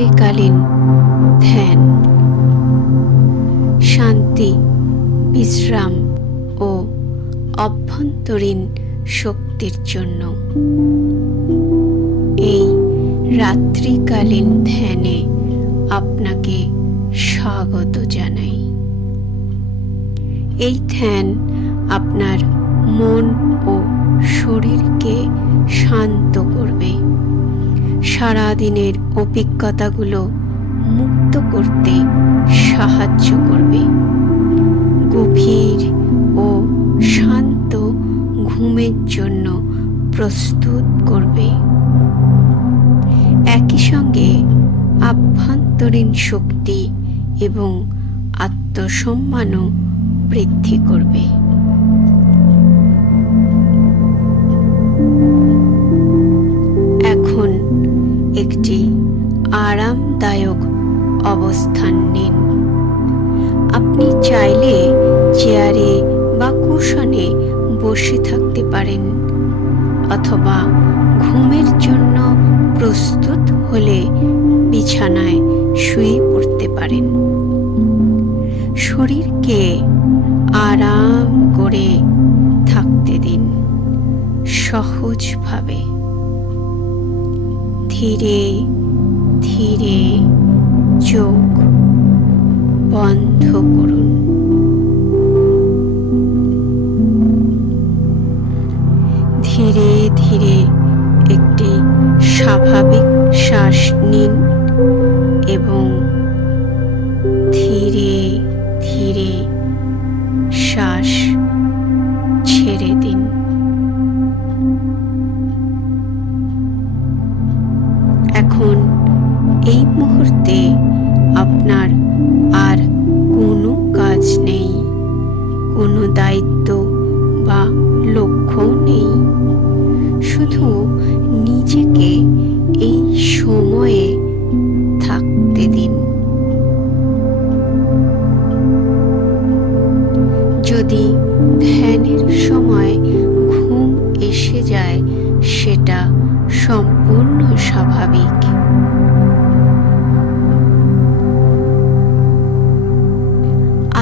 রাত্রিকালীন ধ্যান শান্তি, বিশ্রাম ও অভ্যন্তরীণ শক্তির জন্য। এই রাত্রিকালীন ধ্যানে আপনাকে স্বাগত জানাই। এই ধ্যান আপনার মন ও শরীরকে শান্ত করবে, সারাদিনের অভিজ্ঞতাগুলো মুক্ত করতে সাহায্য করবে, গভীর ও শান্ত ঘুমের জন্য প্রস্তুত করবে। একই সঙ্গে আভ্যন্তরীণ শক্তি এবং আত্মসম্মানও বৃদ্ধি করবে। এখন একটি আরামদায়ক অবস্থান নিন। আপনি চাইলে চেয়ারে বা কুশনে বসে থাকতে পারেন, অথবা ঘুমের জন্য প্রস্তুত হলে বিছানায় শুয়ে পড়তে পারেন। শরীরকে আরাম করে থাকতে দিন, সহজভাবে। ধীরে ধীরে চোখ বন্ধ করুন। ধীরে ধীরে একটি স্বাভাবিক শ্বাস নিন এবং ধীরে ধীরে শ্বাস ছেড়ে দিন। এখন এই মুহূর্তে আপনার আর কোনো কাজ নেই, কোনো দায়িত্ব বা লক্ষ্য নেই। শুধু নিজেকে এই সময়ে থাকতে দিন। যদি ধ্যানের সময় ঘুম এসে যায়, সেটা সম্পূর্ণ স্বাভাবিক।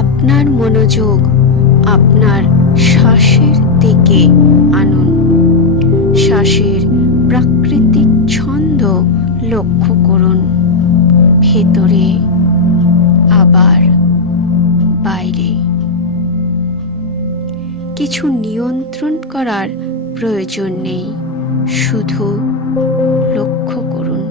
আপনার মনোযোগ আপনার শ্বাসের দিকে আনুন। শ্বাসের প্রাকৃতিক ছন্দ লক্ষ্য করুন, ভেতরে আবার বাইরে। কিছু নিয়ন্ত্রণ করার প্রয়োজন নেই, শুধু লক্ষ্য করুন।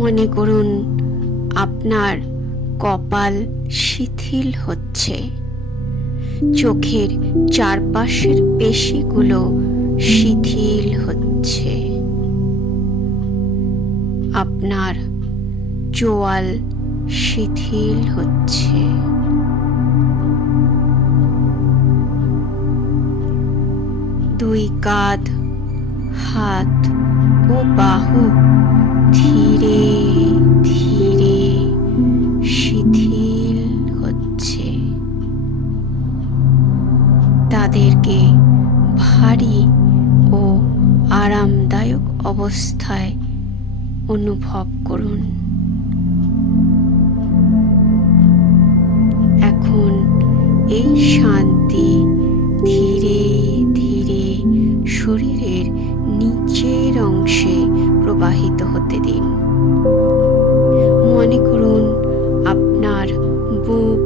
মনে করুন আপনার কপাল শিথিল হচ্ছে, চোখের চারপাশের পেশিগুলো শিথিল হচ্ছে, আপনার চোয়াল শিথিল হচ্ছে, দুই কাঁধ, হাত ও বাহু ধীরে ধীরে শিথিল হচ্ছে। তাদেরকে ভারী ও আরামদায়ক অবস্থায় অনুভব করুন। এখন এই শান্তি ধীরে ধীরে শরীরের নিচের অংশে প্রবাহিত হতে দিন। মনে করুন আপনার বুক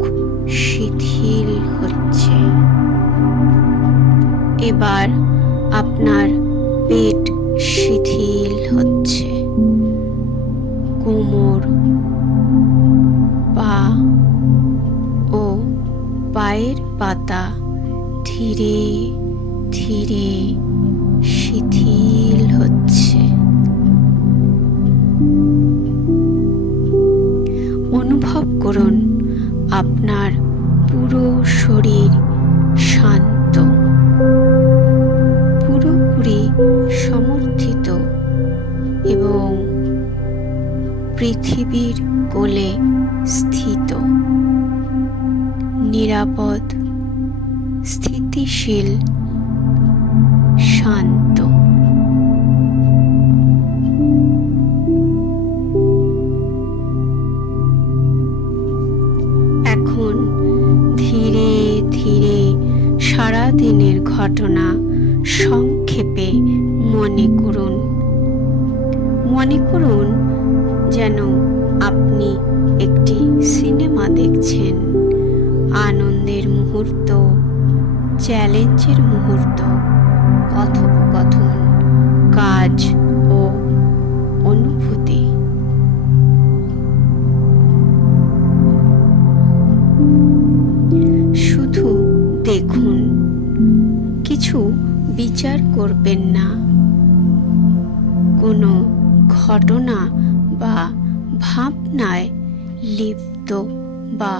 শিথিল হচ্ছে। এবার আপনার পেট শিথিল হচ্ছে, কোমর, পা ও পায়ের পাতা ধীরে ধীরে শিথিল হচ্ছে। অনুভব করুন আপনার পুরো শরীর শান্ত, পুরোপুরি সমর্থিত এবং পৃথিবীর কোলে স্থিত, নিরাপদ, স্থিতিশীল, শান্ত। এখন ধীরে ধীরে সারাদিনের ঘটনা সংক্ষেপে মনে করুন। মনে করুন যেন আপনি একটি সিনেমা দেখছেন। আনন্দের মুহূর্ত, চ্যালেঞ্জের মুহূর্ত, কথোপকথন, কাজ ও অনুভূতি। শুধু দেখুন, কিছু বিচার করবেন না, কোনো ঘটনা বা ভাবনায় লিপ্ত বা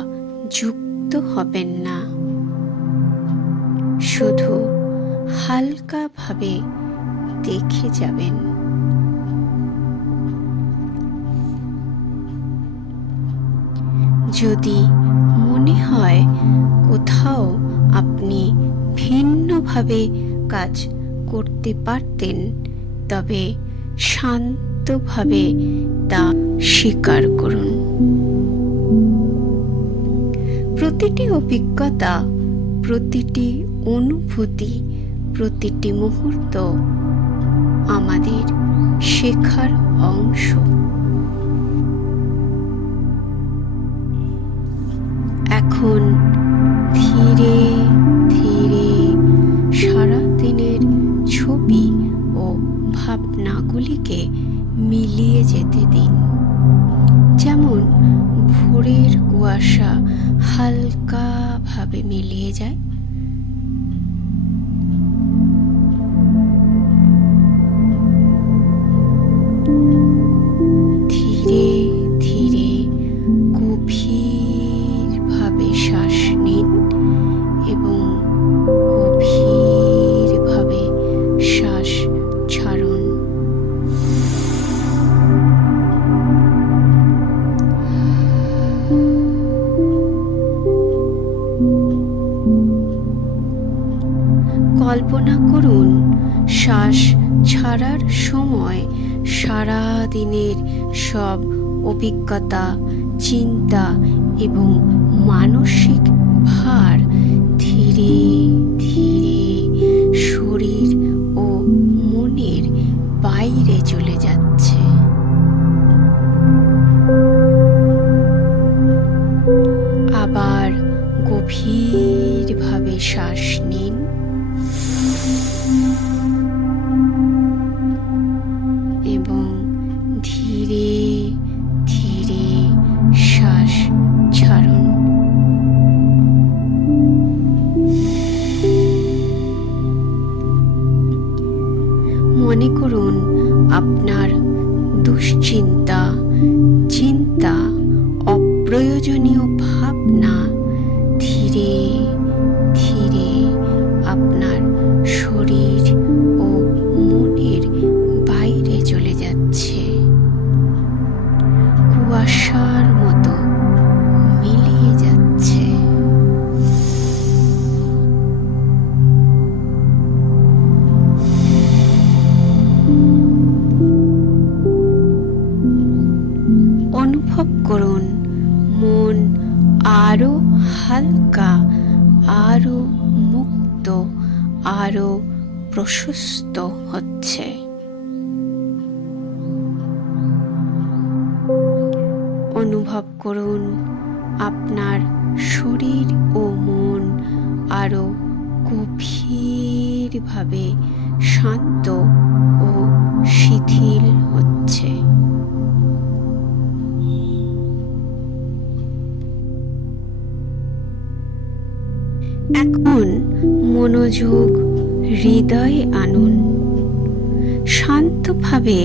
যুক্ত হবেন না। শুধু হালকাভাবে দেখে যাবেন। যদি মনে হয় কোথাও আপনি ভিন্নভাবে কাজ করতে পারতেন, তবে শান্তভাবে তা স্বীকার করুন। প্রতিটি অভিজ্ঞতা, প্রতিটি অনুভূতি, প্রতিটি মুহূর্ত আমাদের শেখার অংশ। এখন ধীরে ধীরে সারাদিনের ছবি ও ভাবনাগুলিকে মিলিয়ে যেতে দিন। যেমন ভোরের কুয়াশা হালকাভাবে মিলিয়ে যায়, ধীরে ধীরে গভীরভাবে শ্বাস নিন এবং গভীরভাবে শ্বাস ছাড়ুন। কল্পনা করুন, শ্বাস ছাড়ার সময় সারা দিনের সব অভিজ্ঞতা, চিন্তা এবং মানসিক ভার ধীরে ধীরে শরীর ও মনের বাইরে চলে যাচ্ছে। আবার গভীরভাবে শ্বাস নিন এবং ধীরে ধীরে শ্বাস ছাড়ুন। মনে করুন আপনার দুশ্চিন্তা, চিন্তা, অপ্রয়োজনীয় ভাবনা ধীরে ধীরে আপনার শরীর ও মনের বাইরে চলে যাচ্ছে, কুয়াশার মতো মিলিয়ে যাচ্ছে। অনুভব করুন মন আরো হালকা, আরো মুক্ত, আরো প্রশস্ত হচ্ছে। অনুভব করুন আপনার শরীর ও মন আরো গভীরভাবে শান্ত ও শিথিল হচ্ছে। এখন মনোযোগ হৃদয়ে আনুন। শান্তভাবে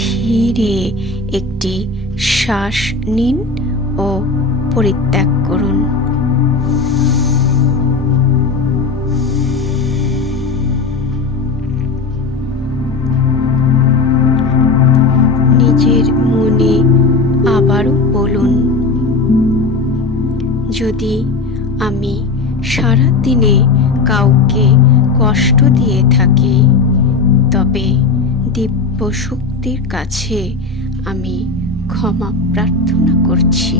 ধীরে একটি শ্বাস নিন ও পরিত্যাগ করুন। নিজের মনে আবারও বলুন, যদি আমি সারা দিনে কাউকে কষ্ট দিয়ে থাকি, তবে দিব্য শক্তির কাছে আমি ক্ষমা প্রার্থনা করছি।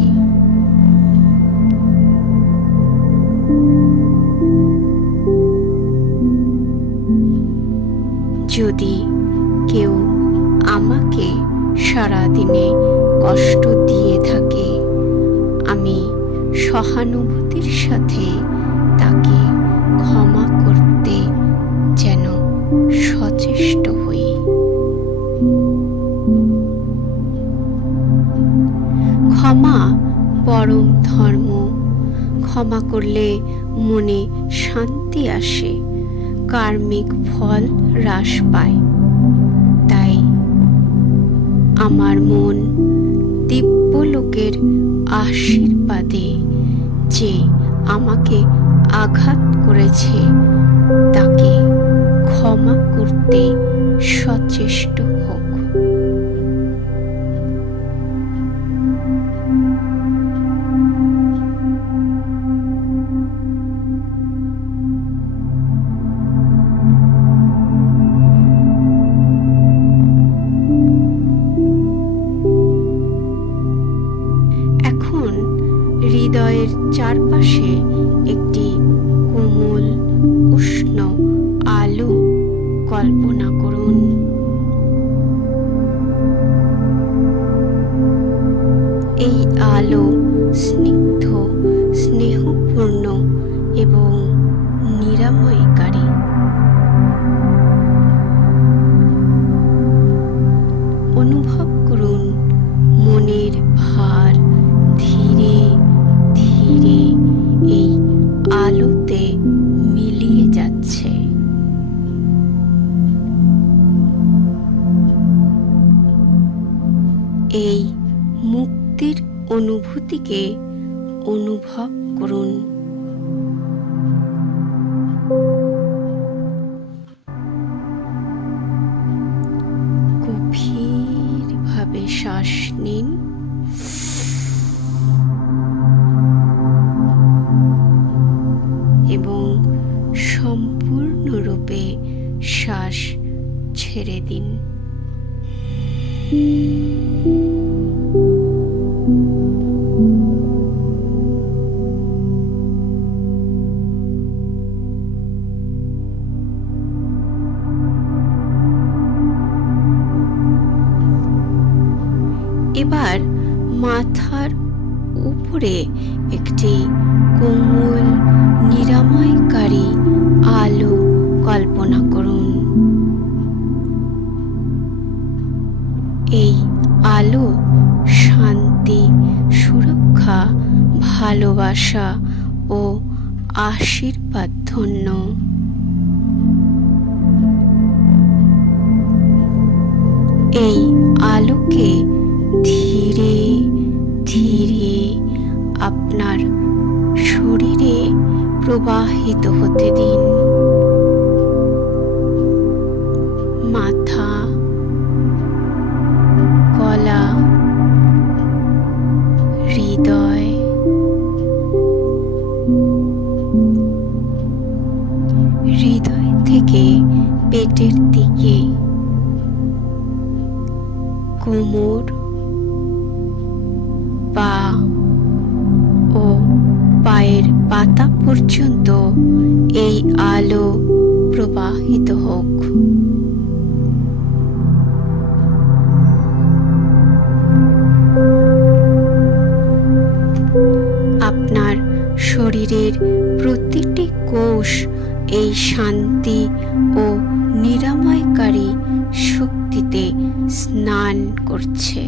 যদি কেউ আমাকে সারাদিনে কষ্ট দিয়ে থাকে, আমি সহানুভূতির সাথে তাকে ক্ষমা করতে যেন সচেষ্ট হই। ক্ষমা পরম ধর্ম। ক্ষমা করলে মনে শান্তি আসে, কার্মিক ফল হ্রাস পায়। তাই আমার মন দিব্যলোকের আশীর্বাদে যে আমাকে আঘাত করেছে তাকে ক্ষমা করতে সচেষ্ট হোক। এখন হৃদয়ের চারপাশে একটি কোমল উষ্ণ আলো কল্পনা করুন। এই আলো স্নিগ্ধ, স্নেহপূর্ণ এবং নিরাময়কারী। অনুভব করুন মনের ভার ধীরে ধীরে এই আলোতে মিলিয়ে যাচ্ছে। এই মুক্তির অনুভূতিকে অনুভব করুন। গভীরভাবে শ্বাস নিন এবং সম্পূর্ণরূপে শ্বাস ছেড়ে দিন। এবার মাথার উপরে একটি কোমল নিরাময়কারী আলো কল্পনা করুন। এই আলো শান্তি, সুরক্ষা, ভালোবাসা ও আশীর্বাদ ধন্য। এই আলোকে ধীরে ধীরে আপনার শরীরে প্রবাহিত হতে দিন। মাথা, গলা, হৃদয়, হৃদয় থেকে পেটের দিকে, কোমর, পা ও পায়ের পাতা পর্যন্ত এই আলো প্রবাহিত হোক। আপনার শরীরের প্রতিটি কোষ এই শান্তি ও নিরাময়কারী শক্তিতে স্নান করছে।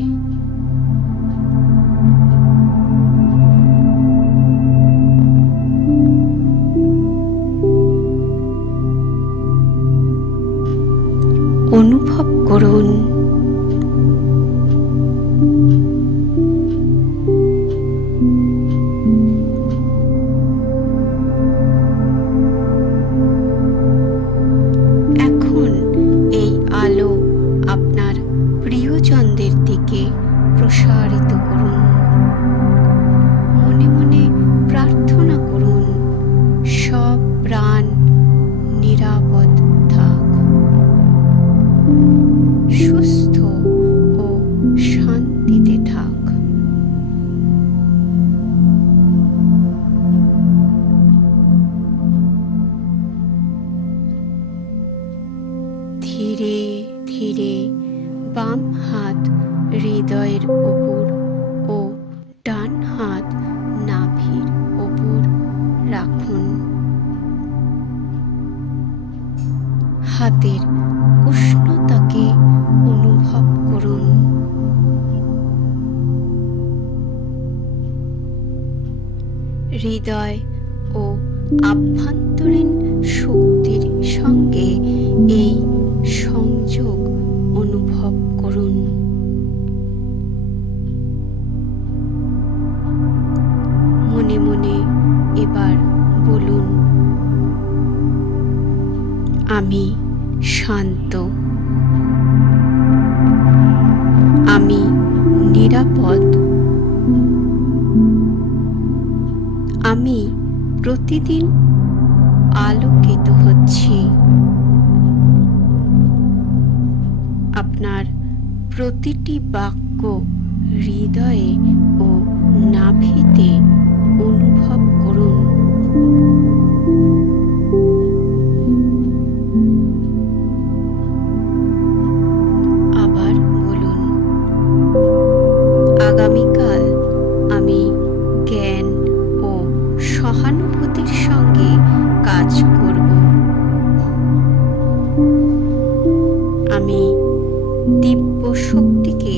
অনুভব করুন এখন এই আলো আপনার প্রিয়জনদের দিকে প্রসারিত করুন। মনে মনে প্রার্থনা নিরাপদ থাক, সুস্থ ও শান্তিতে থাক। ধীরে ধীরে বাম হাত হৃদয়ের ওপর ও ডান হাত নাভির ওপর রাখুন। হাতের উষ্ণতাকে অনুভব করুন। হৃদয় ও আভ্যন্তরীণ শক্তির সঙ্গে এই সংযোগ অনুভব করুন। মনে মনে এবার বলুন, আমি শান্ত, আমি নিরাপদ, আমি প্রতিদিন আলোকিত হচ্ছি। আপনার প্রতিটি বাক্য হৃদয়ে ও নাভিতে অনুভব করুন। আবার বলুন, আগামীকাল আমি জ্ঞান ও সহানুভূতির সঙ্গে কাজ করব। আমি দিব্য শক্তিকে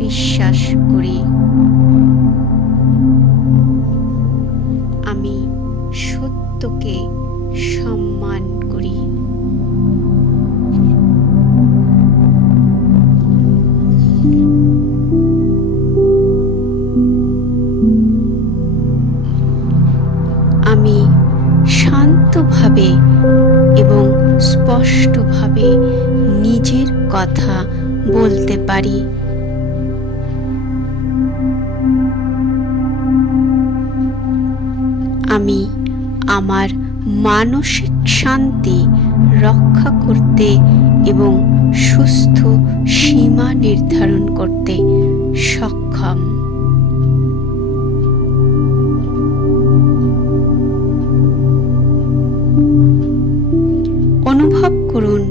বিশ্বাস করি। আমি সত্যকে সম্মান করি। আমি শান্তভাবে এবং স্পষ্টভাবে নিজের কথা বলতে পারি। আমি আমার মানসিক শান্তি রক্ষা করতে এবং সুস্থ সীমা নির্ধারণ করতে সক্ষম। অনুভব করুন,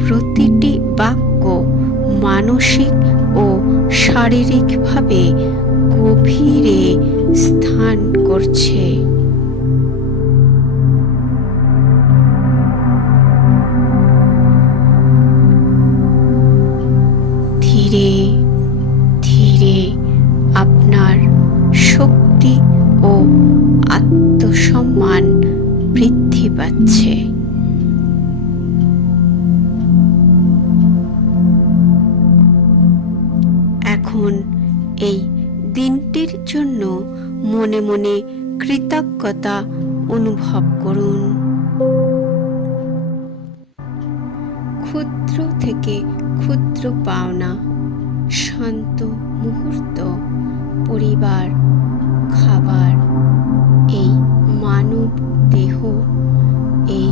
প্রতিটি বাক্য মানসিক ও শারীরিকভাবে গভীরে স্থান করছে। ধীরে ধীরে আপনার শক্তি ও আত্মসম্মান বৃদ্ধি পাচ্ছে। এখন এই দিনটির জন্য মনে মনে কৃতজ্ঞতা অনুভব করুন। ক্ষুদ্র থেকে ক্ষুদ্র পাওনা, শান্ত মুহূর্ত, পরিবার, খাবার, এই মানব দেহ, এই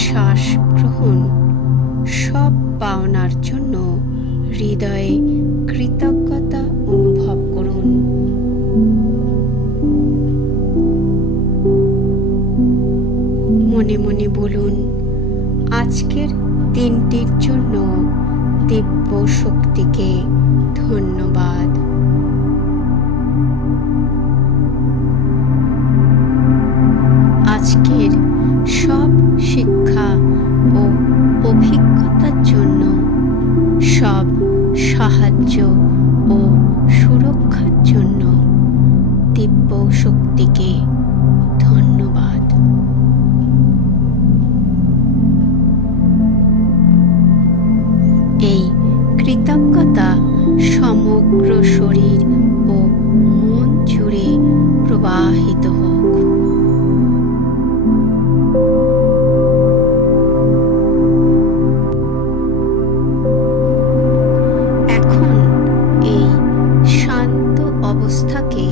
শ্বাস গ্রহণ, সব পাওনার জন্য হৃদয়ে কৃতজ্ঞতা অনুভব করুন। মনে মনে বলুন, আজকের দিনটির জন্য দিব্য শক্তিকে ধন্যবাদ। আজকের সব শিক্ষা ও অভিজ্ঞতার জন্য, সব সাহায্য ও সুরক্ষার জন্য দিব্য শক্তিকে ধন্যবাদ। এই কৃতজ্ঞতা সমগ্র শরীর ও মন জুড়ে প্রবাহিত হোক। এখন এই শান্ত অবস্থাকে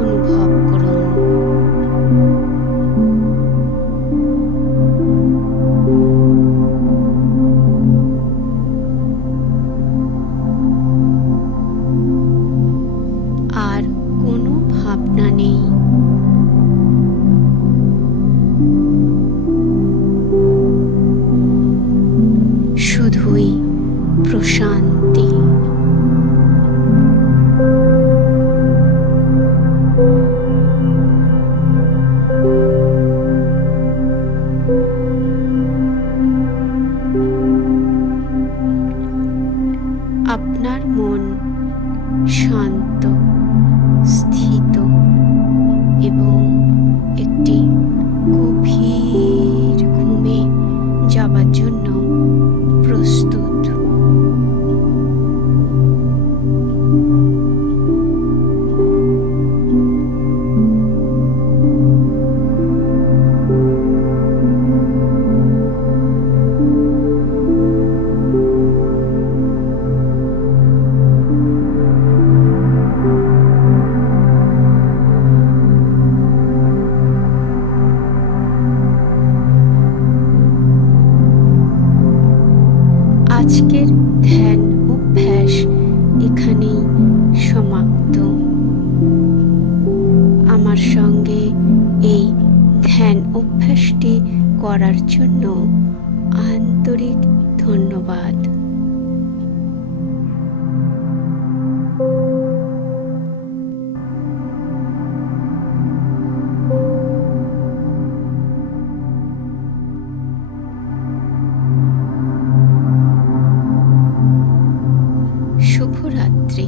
অনুভব করুন। প্রশান্তি। আপনার মন শান্ত, স্থিত এবং একটি গভীর ঘুমে যাবার জন্য প্রস্তুত। আজকের ধ্যান অভ্যাস এখানেই সমাপ্ত। আমার সঙ্গে এই ধ্যান অভ্যাসটি করার জন্য আন্তরিক ধন্যবাদ। শুভরাত্রি।